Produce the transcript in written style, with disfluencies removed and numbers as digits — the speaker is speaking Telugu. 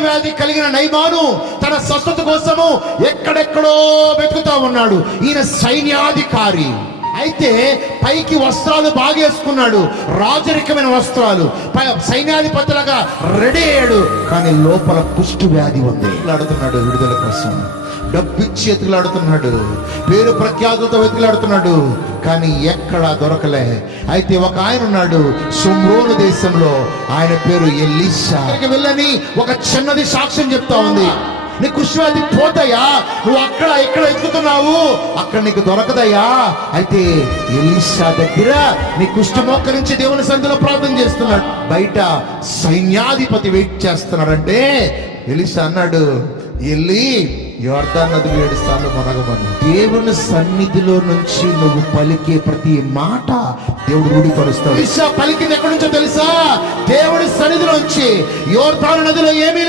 వ్యాధి కలిగిన నయమాను తన స్వస్థత కోసము ఎక్కడెక్కడో వెతుకుతా ఉన్నాడు. ఈయన సైన్యాధికారి అయితే పైకి వస్త్రాలు బాగేసుకున్నాడు, రాజరికమైన వస్త్రాలు, సైన్యాధిపతులుగా రెడీ అయ్యాడు. కానీ లోపల కుష్టు వ్యాధి ఉంది. ఆడుతున్నాడు విడుదల కోసం, డబ్బిచ్చి ఎతుకులాడుతున్నాడు, పేరు ప్రఖ్యాతులతో వెతుకులాడుతున్నాడు, కానీ ఎక్కడా దొరకలే. అయితే ఒక ఆయన ఉన్నాడు షోమ్రోను దేశంలో, ఆయన పేరు ఎలీషా. వెళ్ళని ఒక చిన్నది సాక్ష్యం చెప్తా ఉంది. నీ కుష్ఠవ్యాధి పోతాయా, నువ్వు అక్కడ ఇక్కడ ఎత్తుకుతున్నావు, అక్కడ నీకు దొరకదయ్యా. అయితే ఎలీషా దగ్గర నీ కుష్ఠమోక్క నుంచి దేవుని సన్నిధిలో ప్రార్థన చేస్తున్నాడు. బయట సైన్యాధిపతి వెయిట్ చేస్తున్నాడంటే ఎలీషా అన్నాడు, వెళ్ళి యోర్దాను నదిలో 7 సార్లు మునగమను. దేవుని సన్నిధిలో నుంచి నువ్వు పలికే ప్రతి మాట దేవుడు రూఢిపరుస్తాడు. ఎలీషా పలికింది ఎక్కడి నుంచో తెలుసా? దేవుడి సన్నిధిలోంచి. యోర్దాను నదిలో ఏమీ